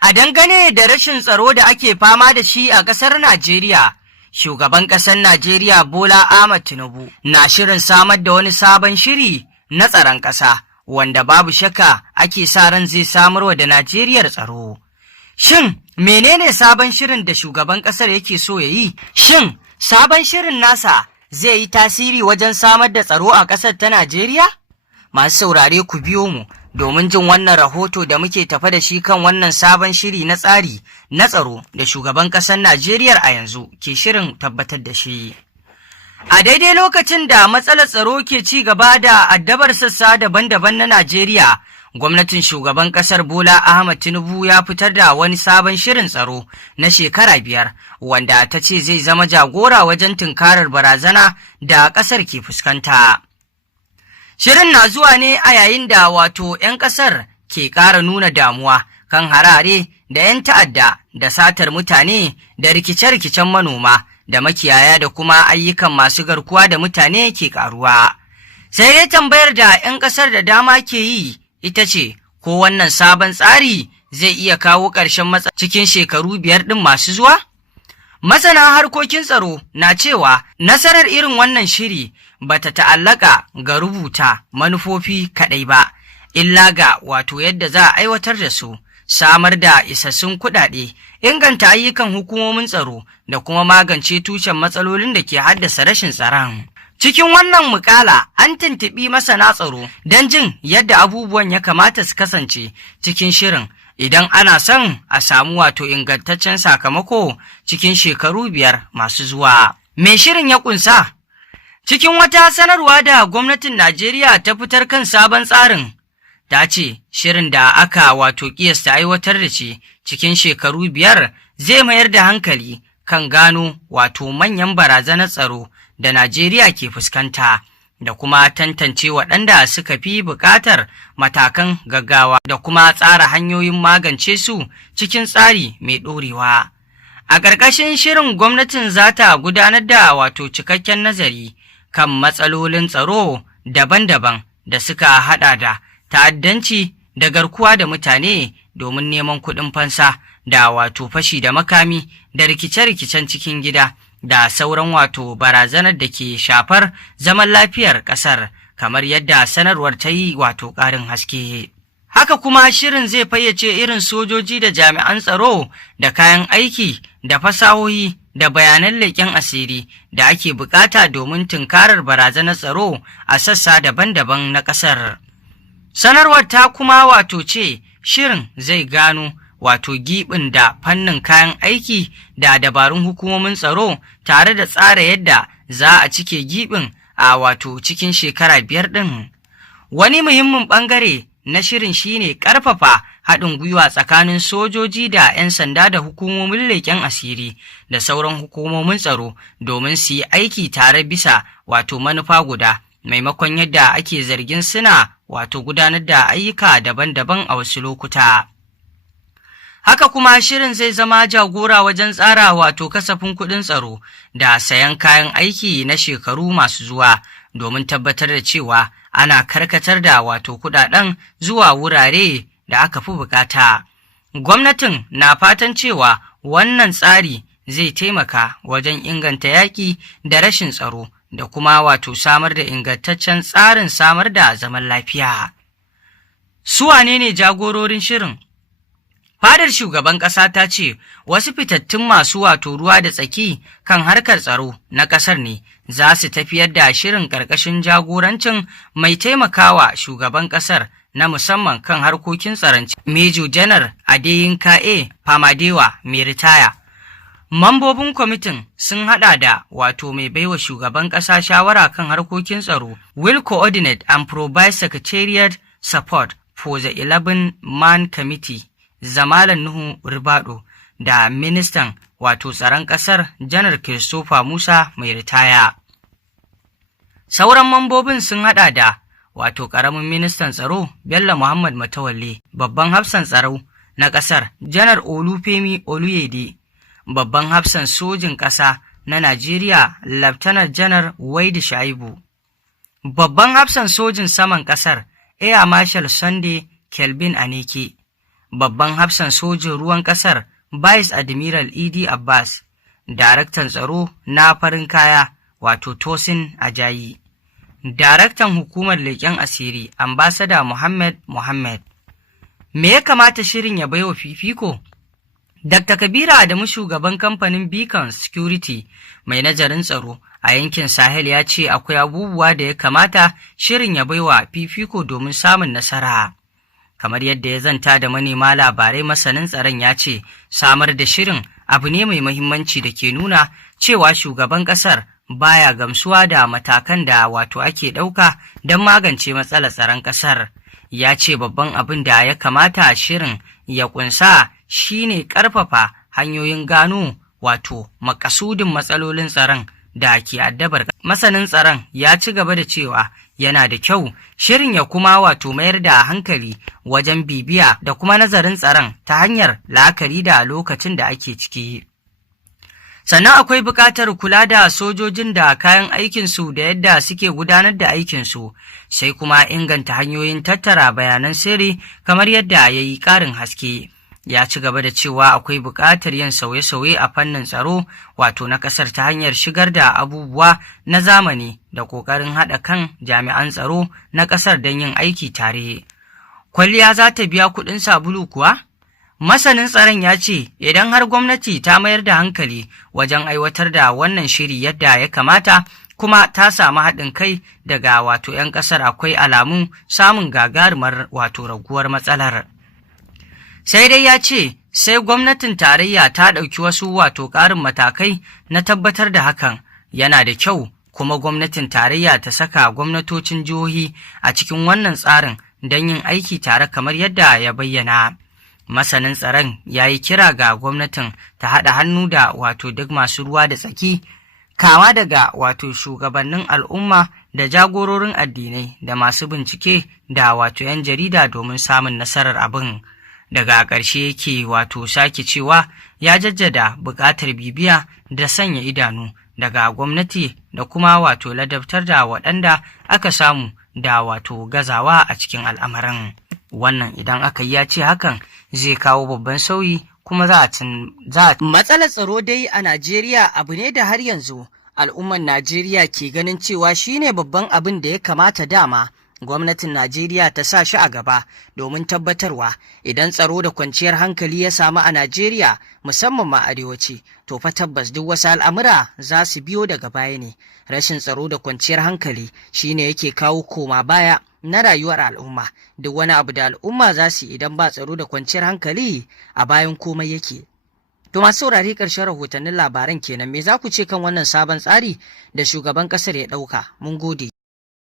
A dangane da rashin tsaro da ake fama da shi a ƙasar Najeriya, shugaban ƙasar Najeriya Bola Ahmed Tinubu na shirin samar da wani sabon shiri na tsaron ƙasa, wanda babu shakka ake sa ran zai samarwa da Najeriyar tsaro. Shin menene sabon shirin da shugaban ƙasar yake so ya yi? Shin sabon shirin nasa zai yi tasiri wajen samar da tsaro a ƙasar ta Najeriya? Masu saurare ku biyo mu domin jin wannan rahoto da muke tafa da shi kan wannan sabon shiri na tsari na tsaro da shugaban ƙasar Najeriya a yanzu ke shirin tabbatar da shi. A daidai lokacin da matsalar tsaro ke ci gaba da addabar sassa daban-daban na Najeriya, gwamnatin shugaban ƙasar Bola Ahmed Tinubu ya fitar da wani sabon shirin tsaro na shekara 5, wanda ta ce zai zama jagora wajen tunkarar barazana da ƙasar ke fuskanta. Shirin na zuwa ne a yayin da 'yan ƙasar ke ƙara nuna damuwa kan harare da 'yan ta'adda da satar mutane da rikice-rikicen manoma da makiyaya da kuma ayyukan masu garkuwa da mutane ke ƙaruwa. Sai dai tambayar da 'yan ƙasar da dama ke yi ita ce, ko wannan sabon tsari zai iya kawo ƙarshen matsa cikin shekaru 5 ɗin masu zuwa? Masana harkokin tsaro na cewa nasarar irin wannan shiri bata ta'allaka ga rubuta manufofi kaɗai ba, illa ga yadda za a aiwatar da su, samar da isassun kuɗaɗe, inganta ayyukan hukumomin tsaro da kuma magance tushen matsalolin da ke haddasa rashin tsaron. Cikin wannan mukala an tuntuɓi masana tsaro don jin yadda abubuwan ya kamata su kasance cikin shirin idan ana son a samu ingantaccen sakamako cikin shekaru 5 masu zuwa. Me shirin ya kunsa? Cikin wata sanarwa da gwamnatin Najeriya ta fitar kan sabon tsarin, ta ce shirin da aka kiyasta aiwatar da shi cikin shekaru 5 zai mayar da hankali kan gano manyan barazanar tsaro da Najeriya ke fuskanta da kuma tantance waɗanda suka fi buƙatar matakan gaggawa da kuma tsara hanyoyin magance su cikin tsari mai ɗorewa. A ƙarƙashin shirin gwamnatin za ta gudanar da cikakken nazari kan matsalolin tsaro daban-daban da suka haɗa da ta'addanci da garkuwa da mutane domin neman kuɗin fansa da fashi da makami da rikice-rikicen cikin gida da sauran barazanar da ke shafar zaman lafiyar ƙasar, kamar yadda sanarwar ta yi ƙarin haske. Haka kuma shirin zai fayyace irin sojoji da jami'an tsaro da kayan aiki da fasahohi da bayanan leƙen asiri da ake buƙata domin tunkarar barazanar tsaro a sassa daban-daban na ƙasar. Sanarwar ta kuma ce shirin zai gano giɓin da fannin kayan aiki da dabarun hukumomin tsaro tare da tsara yadda za a cike giɓin a cikin shekara 5 ɗin. Wani muhimmin ɓangare na shirin shine ƙarfafa haɗin gwiwa tsakanin sojoji da 'yan sanda da hukumomin leƙen asiri da sauran hukumomin tsaro domin su yi aiki tare bisa manufa guda, maimakon yadda ake zargin suna gudanar da ayyuka daban-daban a wasu lokuta. Haka kuma shirin zai zama jagora wajen tsara kasafin kuɗin tsaro da sayan kayan aiki na shekaru masu zuwa domin tabbatar da cewa ana karkatar da kuɗaɗen zuwa wurare da aka fi bukata. Gwamnatin na fatan cewa wannan tsari zai taimaka wajen inganta yaƙi da rashin tsaro da kuma samar da ingantaccen tsarin samar da zaman lafiya. Su wane ne jagororin shirin? Fadar shugaban ƙasa ta ce wasu fitattun masu ruwa da tsaki kan harkar tsaro na ƙasar ne za su tafiyar da shirin ƙarƙashin jagorancin mai taimakawa shugaban ƙasar na musamman kan harkokin tsaron Major Janar Adeyinka A. Famadewa mai ritaya. Mambobin kwamitin sun haɗa da mai baiwa shugaban ƙasa shawara kan harkokin tsaro, will coordinate and provide secretariat support for the 11-man committee, Zamalan Nuhu Ribado, da ministan tsaron ƙasar Janar Christopher Musa mai ritaya. Sauran mambobin sun haɗa da ƙaramin ministan tsaro Bello Muhammad Matawalle, babban hafsan tsaro na ƙasar Janar Olufemi Oluyede, babban hafsan sojin ƙasa na Najeriya Lieutenant Janar Waidu Shaibu, babban hafsan sojin saman ƙasar Air Marshal Sunday Kelvin Aneke, babban hafsan sojin ruwan ƙasar Vice Admiral Idi Abbas, daraktan tsaro na farin kaya wato Tosin Ajayi, daraktan hukumar leƙen asiri Ambassador Muhammad. Me ya kamata shirin ya baiwa fifiko? Dr. Kabiru Adamu, shugaban kamfanin Beacon Security mai nazarin tsaro a yankin Sahel, ya ce akwai abubuwa da ya kamata shirin ya baiwa fifiko domin samun nasara. Kamar yadda ya zanta da manema labarai, masanin tsaron ya ce samar da shirin abu ne mai muhimmanci da ke nuna cewa shugaban ƙasar baya gamsuwa da matakan da wato ake ɗauka don magance matsalar tsaron ƙasar. Ya ce babban abin da ya kamata shirin ya ƙunsa shine ƙarfafa hanyoyin gano wato makasudin matsalolin tsaron da ke addabar. Masanin tsaron ya ci gaba da cewa yana da kyau shirin ya kuma wato mayar da hankali wajen bibiya da kuma nazarin tsaron ta hanyar la'akari da lokacin da ake ciki. Sannan akwai buƙatar kula da sojojin da kayan aikinsu da yadda suke gudanar da aikinsu, sai kuma inganta hanyoyin tattara bayanan sirri kamar yadda ya yi ƙarin haske. Ya ci gaba da cewa akwai buƙatar yin sauye-sauye a fannin tsaro wato na ƙasar ta hanyar shigar da abubuwa na zamani da ƙoƙarin haɗa kan jami'an tsaro na ƙasar don yin aiki tare. Kwalliya za ta biya kuɗin sabulu kuwa? Masanin tsaron ya ce idan har gwamnati ta mayar da hankali wajen aiwatar da wannan shiri yadda ya kamata kuma ta samu haɗin kai daga wato 'yan ƙasar, akwai alamun samun gagarumar wato raguwar matsalar. Sai dai ya ce sai gwamnatin tarayya ta ɗauki wasu wato ƙarin matakai na tabbatar da hakan. Yana da kyau kuma gwamnatin tarayya ta saka gwamnatocin jihohi a cikin wannan tsarin don yin aiki tare kamar yadda ya bayyana. Masanin tsaron ya yi kira ga gwamnatin ta haɗa hannu da wato duk masu ruwa da tsaki, kama daga wato shugabannin al'umma da jagororin addinai da masu bincike da wato 'yan jarida domin samun nasarar abin. Daga ƙarshe yake wato sake cewa ya jaddada buƙatar bibiya da sanya idanu daga gwamnati da kuma wato ladabtar da waɗanda aka samu da wato gazawa a cikin al'amarin. Wannan idan aka yi, ya ce hakan zai kawo babban sauyi kuma za a matsalar tsaro dai a Najeriya abu ne da har yanzu al'ummar Najeriya ke ganin cewa shine babban abin da ya kamata dama gwamnatin Najeriya ta sa shi a gaba domin tabbatarwa idan tsaro da kwanciyar hankali ya samu a Najeriya, musamman ma arewaci, to fa tabbas duk wasu al'amura za su biyo daga baya ne. Rashin tsaro da kwanciyar hankali shine yake kawo koma baya na rayuwar al'umma. Duk wani abu da al'umma za su idan ba tsaro da kwanciyar hankali a bayan komai yake. To masu saurare, ƙarshen rahotannin labaran kenan. Me za ku ce kan wannan sabon tsari da shugaban ƙasar ya ɗauka? Mun gode.